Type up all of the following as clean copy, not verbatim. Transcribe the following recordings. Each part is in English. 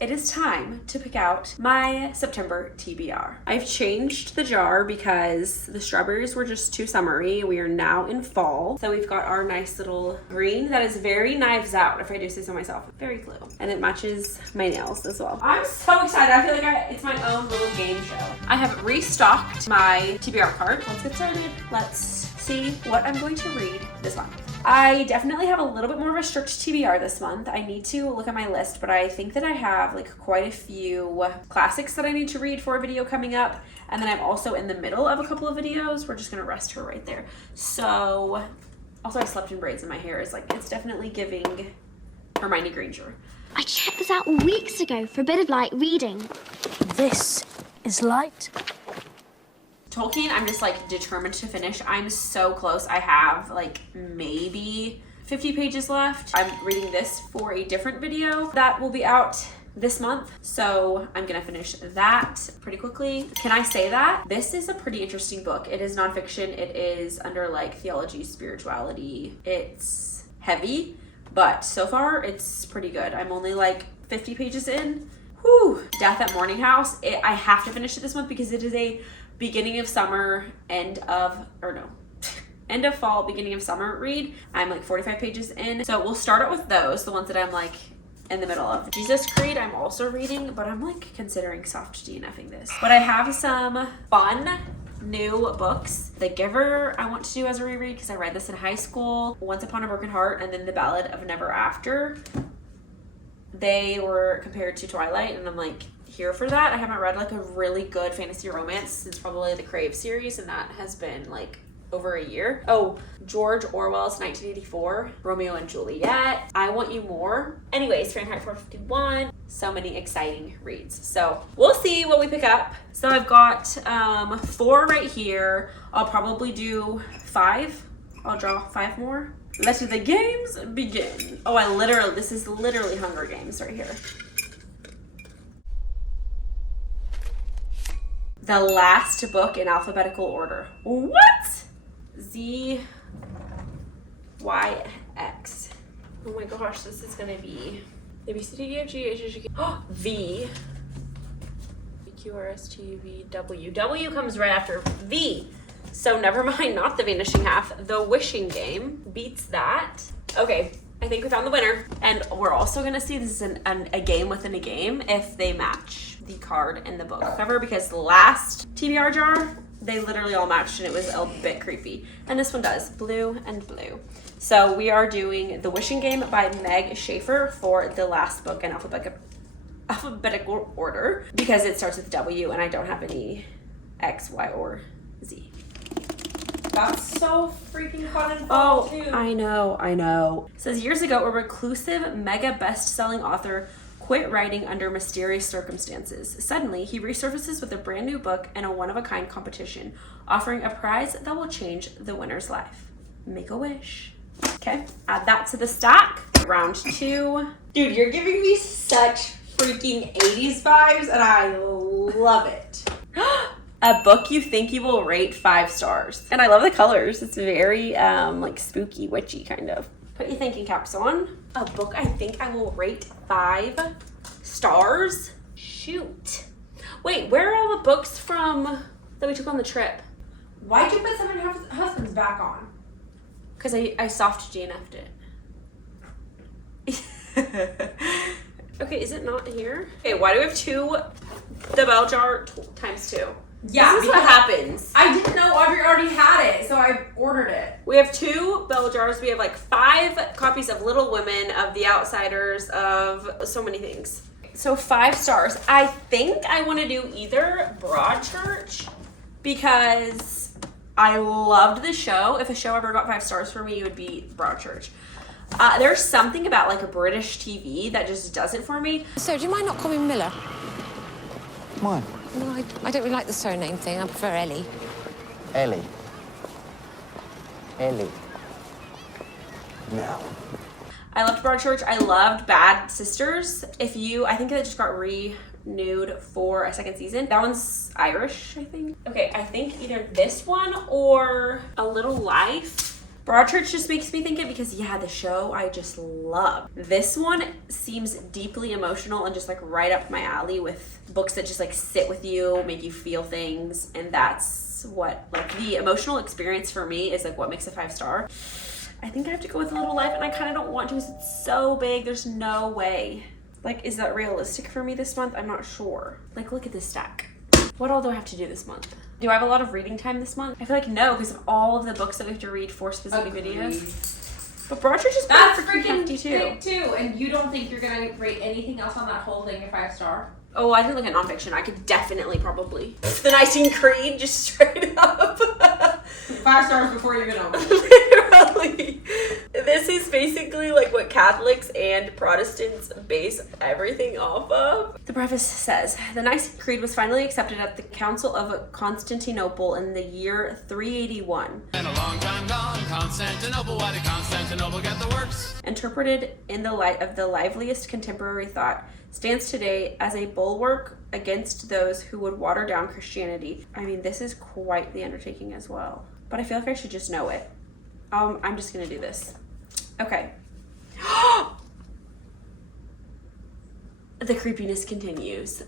It is time to pick out my September TBR. I've changed the jar because the strawberries were just too summery. We are now in fall. So we've got our nice little green that is very Knives Out, if I do say so myself. Very blue. And it matches my nails as well. I'm so excited. I feel like it's my own little game show. I have restocked my TBR cart. Let's get started. Let's see what I'm going to read this month. I definitely have a little bit more of a strict TBR this month. I need to look at my list, but I think that I have like quite a few classics that I need to read for a video coming up. And then I'm also in the middle of a couple of videos. We're just gonna rest her right there. So, also I slept in braids and my hair is like, it's definitely giving Hermione Granger. I checked this out weeks ago for a bit of light reading. This is light. Tolkien, I'm just like determined to finish. I'm so close. I have like maybe 50 pages left. I'm reading this for a different video that will be out this month. So I'm gonna finish that pretty quickly. Can I say that? This is a pretty interesting book. It is nonfiction. It is under like theology, spirituality. It's heavy, but so far it's pretty good. I'm only like 50 pages in. Whew. Death at Morning House. I have to finish it this month because it is a beginning of summer, end of fall, beginning of summer read. I'm like 45 pages in. So we'll start out with those, the ones that I'm like in the middle of. Jesus Creed, I'm also reading, but I'm like considering soft DNFing this. But I have some fun new books. The Giver I want to do as a reread because I read this in high school. Once Upon a Broken Heart, and then The Ballad of Never After. They were compared to Twilight, and I'm like here for that. I haven't read like a really good fantasy romance since probably the Crave series, and that has been like over a year. Oh, George Orwell's 1984, Romeo and Juliet, I Want You More. Anyways, Fahrenheit 451. So many exciting reads. So we'll see what we pick up. So I've got 4 right here. I'll probably do 5. I'll draw 5 more. Let the games begin. Oh, this is literally Hunger Games right here. The last book in alphabetical order. What? Z, Y, X. Oh my gosh, this is gonna be A, B, C, D, E, F, G, H, I, J, K, V, Q, R, S, T, U, V, W. W comes right after V. So never mind, not The Vanishing Half. The Wishing Game beats that. Okay, I think we found the winner. And we're also gonna see this is a game within a game if they match the card and the book cover, because the last TBR jar, they literally all matched and it was a bit creepy. And this one does, blue and blue. So we are doing The Wishing Game by Meg Schaefer for the last book in alphabetical order, because it starts with W and I don't have any X, Y, or Z. That's so freaking fun and fun too. I know. It says years ago, a reclusive, mega best-selling author quit writing under mysterious circumstances. Suddenly, he resurfaces with a brand new book and a one-of-a-kind competition, offering a prize that will change the winner's life. Make a wish. Okay, add that to the stack. Round 2. Dude, you're giving me such freaking 80s vibes and I love it. A book you think you will rate 5 stars. And I love the colors. It's very like spooky, witchy kind of. Put your thinking caps on. A book I think I will rate 5 stars? Shoot. Wait, where are all the books from that we took on the trip? Why'd you put Seven Husbands back on? Because I soft DNF'd it. Okay, is it not here? Okay, why do we have 2 The Bell Jar times 2? Yeah, this is what happens. I didn't know Audrey already had it, so I ordered it. We have 2 bell jars. We have like 5 copies of Little Women, of The Outsiders, of so many things. So 5 stars. I think I want to do either Broadchurch, because I loved the show. If a show ever got 5 stars for me, it would be Broadchurch. There's something about like a British TV that just does it for me. So, do you mind not calling me Miller? Why? No, I don't really like the surname thing. I prefer Ellie. Ellie. Ellie. No. I loved Broadchurch. I loved Bad Sisters. I think that just got renewed for a 2nd season. That one's Irish, I think. Okay, I think either this one or A Little Life Broadchurch just makes me think it because, yeah, the show I just love. This one seems deeply emotional and just like right up my alley with books that just like sit with you, make you feel things. And that's what, like, the emotional experience for me is like what makes a 5-star. I think I have to go with A Little Life, and I kind of don't want to because it's so big. There's no way. Like, is that realistic for me this month? I'm not sure. Like, look at this stack. What all do I have to do this month? Do I have a lot of reading time this month? I feel like no, because of all of the books that we have to read for specific videos. But Broadchurch is That's freaking hefty too. big too. And you don't think you're gonna rate anything else on that whole thing a 5-star? Oh, I didn't look at nonfiction. I could definitely probably. The Nicene Creed, just straight up. 5 stars before you even open it. Literally. This is basically like what Catholics and Protestants base everything off of. The preface says, the Nicene Creed was finally accepted at the Council of Constantinople in the year 381. And a long time gone, Constantinople, why did Constantinople get the works? Interpreted in the light of the liveliest contemporary thought, stands today as a bulwark against those who would water down Christianity. I mean, this is quite the undertaking as well. But I feel like I should just know it. I'm just gonna do this. Okay. The creepiness continues.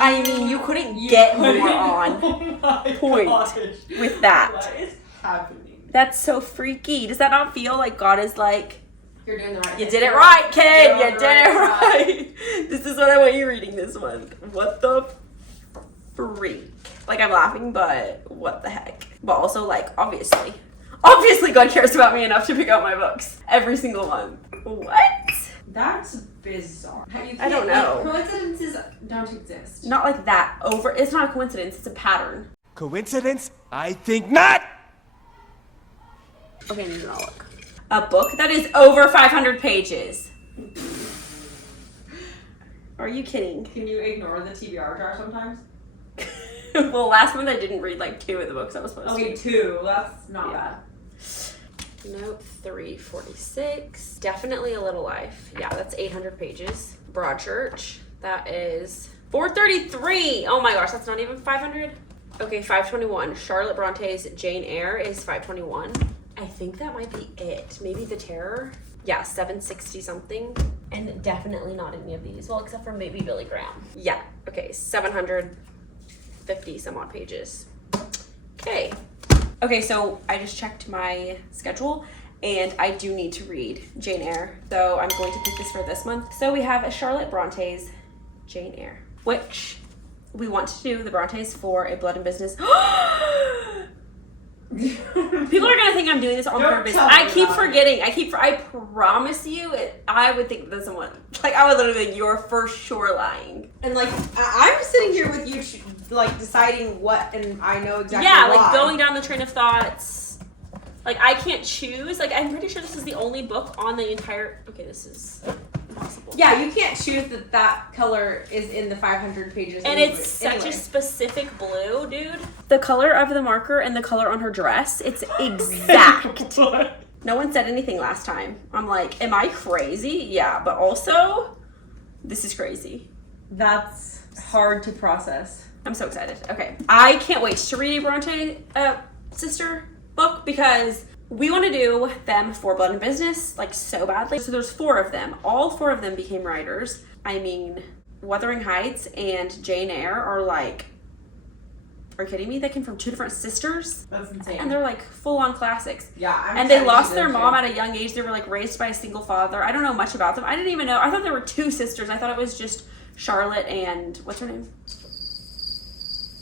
I mean, you couldn't get more on point with that. What is happening? That's so freaky. Does that not feel like God is like, You're doing the right you thing. did it right, kid. You're You on did the right it track. right. This is what I want you reading this month. What the freak? Like, I'm laughing, but what the heck? But also, like, obviously God cares about me enough to pick out my books every single month. What? That's bizarre. I don't know. Like, coincidences don't exist. Not like that. It's not a coincidence. It's a pattern. Coincidence? I think not! Okay, I need to not look. A book that is over 500 pages. Are you kidding? Can you ignore the TBR jar sometimes? Well, last month I didn't read like 2 of the books I was supposed to. Okay, 2. That's not Yeah. Nope, 346. Definitely A Little Life. Yeah, that's 800 pages. Broadchurch. That is 433. Oh my gosh, that's not even 500. Okay, 521. Charlotte Bronte's Jane Eyre is 521. I think that might be it. Maybe The Terror. Yeah, 760 something. And definitely not any of these. Well, except for maybe Billy Graham. Yeah, okay, 750 some odd pages. Okay. Okay, so I just checked my schedule and I do need to read Jane Eyre. So I'm going to pick this for this month. So we have Charlotte Bronte's Jane Eyre, which we want to do the Brontes for a Blood and Business. People are gonna think I'm doing this on purpose. I keep forgetting. I promise you, I would think that someone, like, I would literally think you're for sure lying. And like, I'm sitting here with you, like, deciding what, and I know exactly Yeah, why. like going down the train of thoughts. Like, I can't choose. Like, I'm pretty sure this is the only book on the entire. Okay, this is impossible. Yeah, you can't choose that color is in the 500 pages. And it's such a specific blue, dude. The color of the marker and the color on her dress, it's exact. No one said anything last time. I'm like, am I crazy? Yeah, but also, this is crazy. That's hard to process. I'm so excited. Okay. I can't wait to read a Bronte sister book because we want to do them for Blood and Business, like, so badly. So there's 4 of them. All 4 of them became writers. I mean, Wuthering Heights and Jane Eyre are like, are you kidding me? They came from 2 different sisters. That's insane. And they're like full-on classics. Yeah, I'm and they excited to lost do their them mom too. at a young age. They were like raised by a single father. I don't know much about them. I didn't even know. I thought there were 2 sisters. I thought it was just Charlotte and what's her name?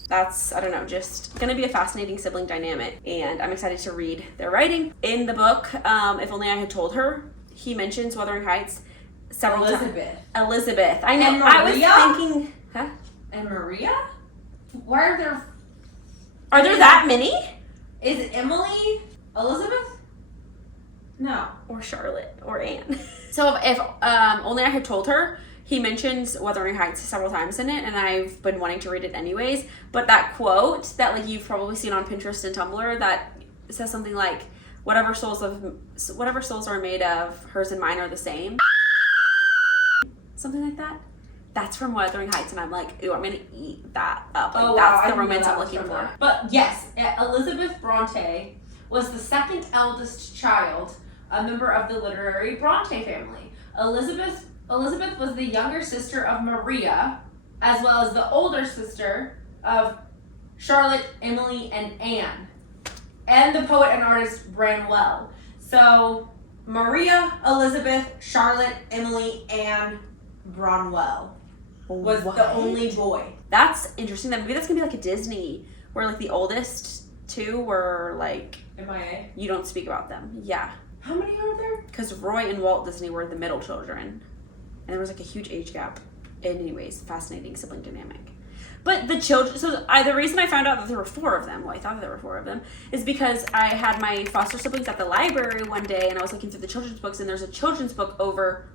That's, I don't know, just gonna be a fascinating sibling dynamic. And I'm excited to read their writing. In the book, If Only I Had Told Her, he mentions Wuthering Heights several times. Elizabeth. I know. And I was Maria? thinking, huh? And Maria? Why are there? Are there that many? Is it Emily? Elizabeth? No. Or Charlotte or Anne. So if Only I Had Told Her, he mentions Wuthering Heights several times in it, and I've been wanting to read it anyways. But that quote that, like, you've probably seen on Pinterest and Tumblr that says something like, whatever souls are made of, hers and mine are the same. Something like that. That's from Wuthering Heights, and I'm like, ooh, I'm gonna eat that up. Like, that's the romance I'm looking for. But yes, Elizabeth Bronte was the second eldest child, a member of the literary Bronte family. Elizabeth was the younger sister of Maria, as well as the older sister of Charlotte, Emily, and Anne, and the poet and artist Branwell. So Maria, Elizabeth, Charlotte, Emily, Anne, Branwell was the only boy. That's interesting. That maybe that's gonna be like a Disney, where like the oldest two were like MIA. you don't speak about them. Yeah, How many are there? because Roy and Walt Disney were the middle children, and there was like a huge age gap. Anyways, fascinating sibling dynamic. But the children, so the reason I found out that there were 4 of them, well, I thought there were 4 of them, is because I had my foster siblings at the library one day and I was looking through the children's books, and there's a children's book over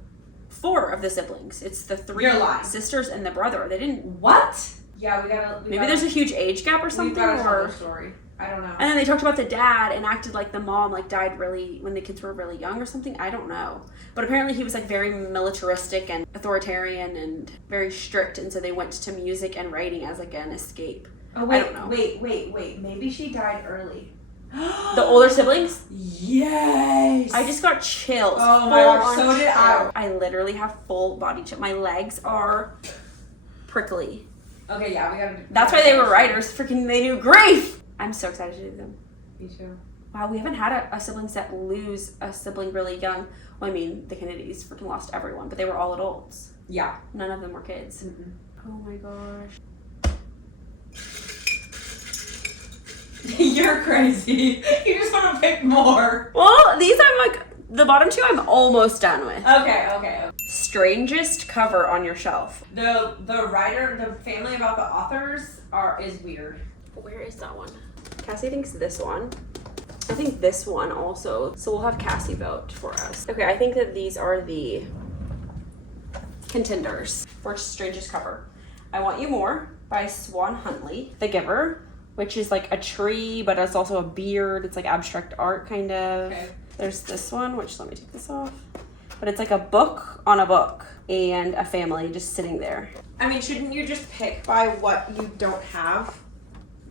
4 of the siblings. It's the 3 You're lying. sisters and the brother. They didn't. What? Yeah, Maybe there's a huge age gap or something. We gotta tell Or the story. I don't know. and then they talked about the dad and acted like the mom like died really when the kids were really young or something. I don't know. But apparently he was like very militaristic and authoritarian and very strict, and so they went to music and writing as like an escape. Oh wait, I don't know. wait. Maybe she died early. The older siblings? Yes. I just got chills. Oh my gosh, Full-on so did I. chills. I literally have full body chill. My legs are prickly. Okay, yeah, we gotta. That's why they were writers. Freaking, they knew grief. I'm so excited to do them. Me too. Wow, we haven't had a siblings that lose a sibling really young. Well, I mean, the Kennedys freaking lost everyone, but they were all adults. Yeah. None of them were kids. Mm-mm. Oh my gosh. You're crazy. You just want to pick more. Well, these I'm like, the bottom 2 I'm almost done with. Okay. Strangest cover on your shelf. The writer, the family about the authors is weird. Where is that one? Cassie thinks this one. I think this one also. So we'll have Cassie vote for us. Okay, I think that these are the contenders for strangest cover. I Want You More by Swan Huntley. The Giver, which is like a tree, but it's also a beard. It's like abstract art kind of. Okay. There's this one, which let me take this off. But it's like a book on a book and a family just sitting there. I mean, shouldn't you just pick by what you don't have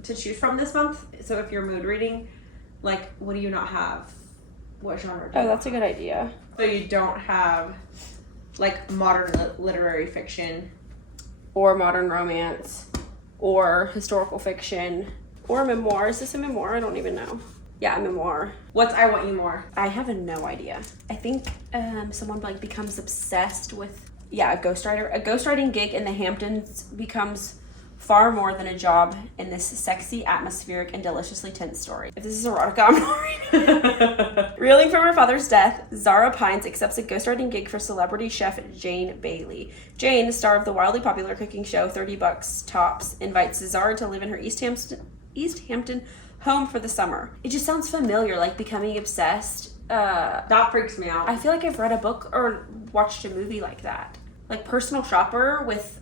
to choose from this month? So if you're mood reading, like, what do you not have? What genre do you Oh, that's a good idea. So you don't have, like, modern literary fiction. Or modern romance, or historical fiction, or memoir. Is this a memoir? I don't even know. Yeah, a memoir. What's I Want You More? I have no idea. I think someone like becomes obsessed with a ghostwriter. A ghostwriting gig in the Hamptons becomes far more than a job in this sexy, atmospheric, and deliciously tense story. If this is erotica, I'm not reading. Reeling from her father's death, Zara Pines accepts a ghostwriting gig for celebrity chef Jane Bailey. Jane, star of the wildly popular cooking show 30 Bucks Tops, invites Zara to live in her East Hampton home for the summer. It just sounds familiar, like becoming obsessed. That freaks me out. I feel like I've read a book or watched a movie like that. Like Personal Shopper with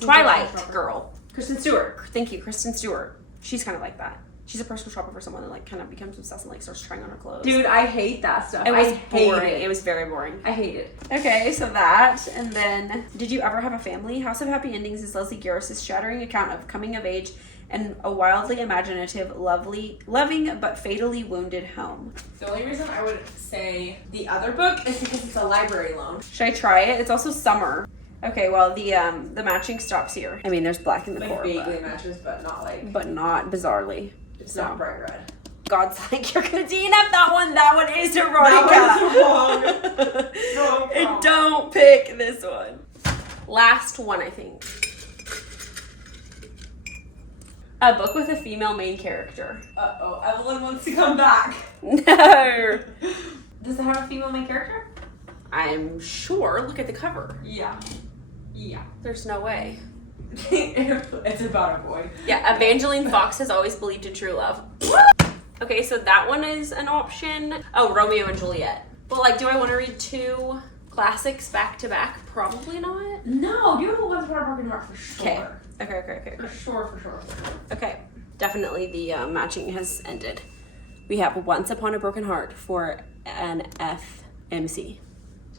Twilight Girl. Kristen Stewart. Thank you, Kristen Stewart. She's kind of like that. She's a personal shopper for someone that like kind of becomes obsessed and like starts trying on her clothes. Dude, I hate that stuff. It was I hate boring. it. It was very boring. I hate it. Okay, so that, and then Did You Ever Have a Family? House of Happy Endings is Leslie Garris' shattering account of coming of age and a wildly imaginative, loving but fatally wounded home. The only reason I would say the other book is because it's a library loan. Should I try it? It's also summer. Okay, well the matching stops here. I mean, there's black in the Like core, vaguely matches, but not like. but not bizarrely. It's not bright red. God's like, you're gonna DNF that one. That one is erotica. That one's wrong. Wrong. Don't pick this one. Last one, I think. A book with a female main character. Uh-oh, Evelyn wants to come back. No. Does it have a female main character? I'm sure. Look at the cover. Yeah. There's no way. It's about a boy. Yeah, Evangeline Fox has always believed in true love. Okay, so that one is an option. Oh, Romeo and Juliet. But like, do I want to read 2 classics back to back? Probably not. No, you know Once Upon a Broken Heart for sure. Okay. For sure. Okay, definitely the matching has ended. We have Once Upon a Broken Heart for an FMC.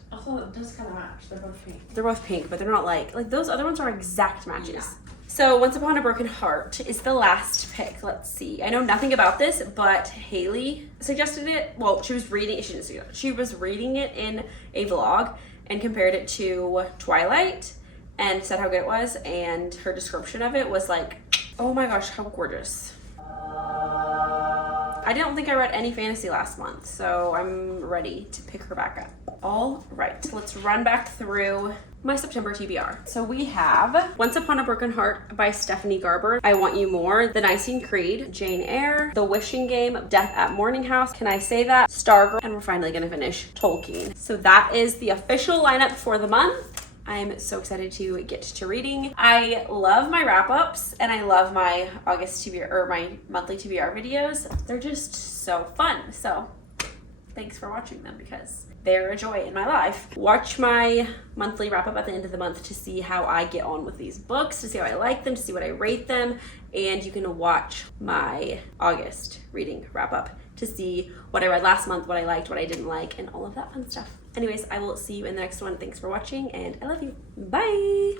Also, it does kind of match. They're both pink. They're both pink, but they're not like those other ones are exact matches. So Once Upon a Broken Heart is the last pick. Let's see. I know nothing about this, but Haley suggested it. Well, she was reading it in a vlog and compared it to Twilight and said how good it was, and her description of it was like, oh my gosh, how gorgeous. I don't think I read any fantasy last month, so I'm ready to pick her back up. All right, let's run back through my September TBR. So we have Once Upon a Broken Heart by Stephanie Garber, I Want You More, The Nicene Creed, Jane Eyre, The Wishing Game, Death at Morning House, Can I Say That, Stargirl, and we're finally gonna finish Tolkien. So that is the official lineup for the month. I'm so excited to get to reading. I love my wrap-ups and I love my August TBR or my monthly TBR videos. They're just so fun. So thanks for watching them because they're a joy in my life. Watch my monthly wrap-up at the end of the month to see how I get on with these books, to see how I like them, to see what I rate them, and you can watch my August reading wrap-up to see what I read last month, what I liked, what I didn't like, and all of that fun stuff. Anyways, I will see you in the next one. Thanks for watching, and I love you. Bye!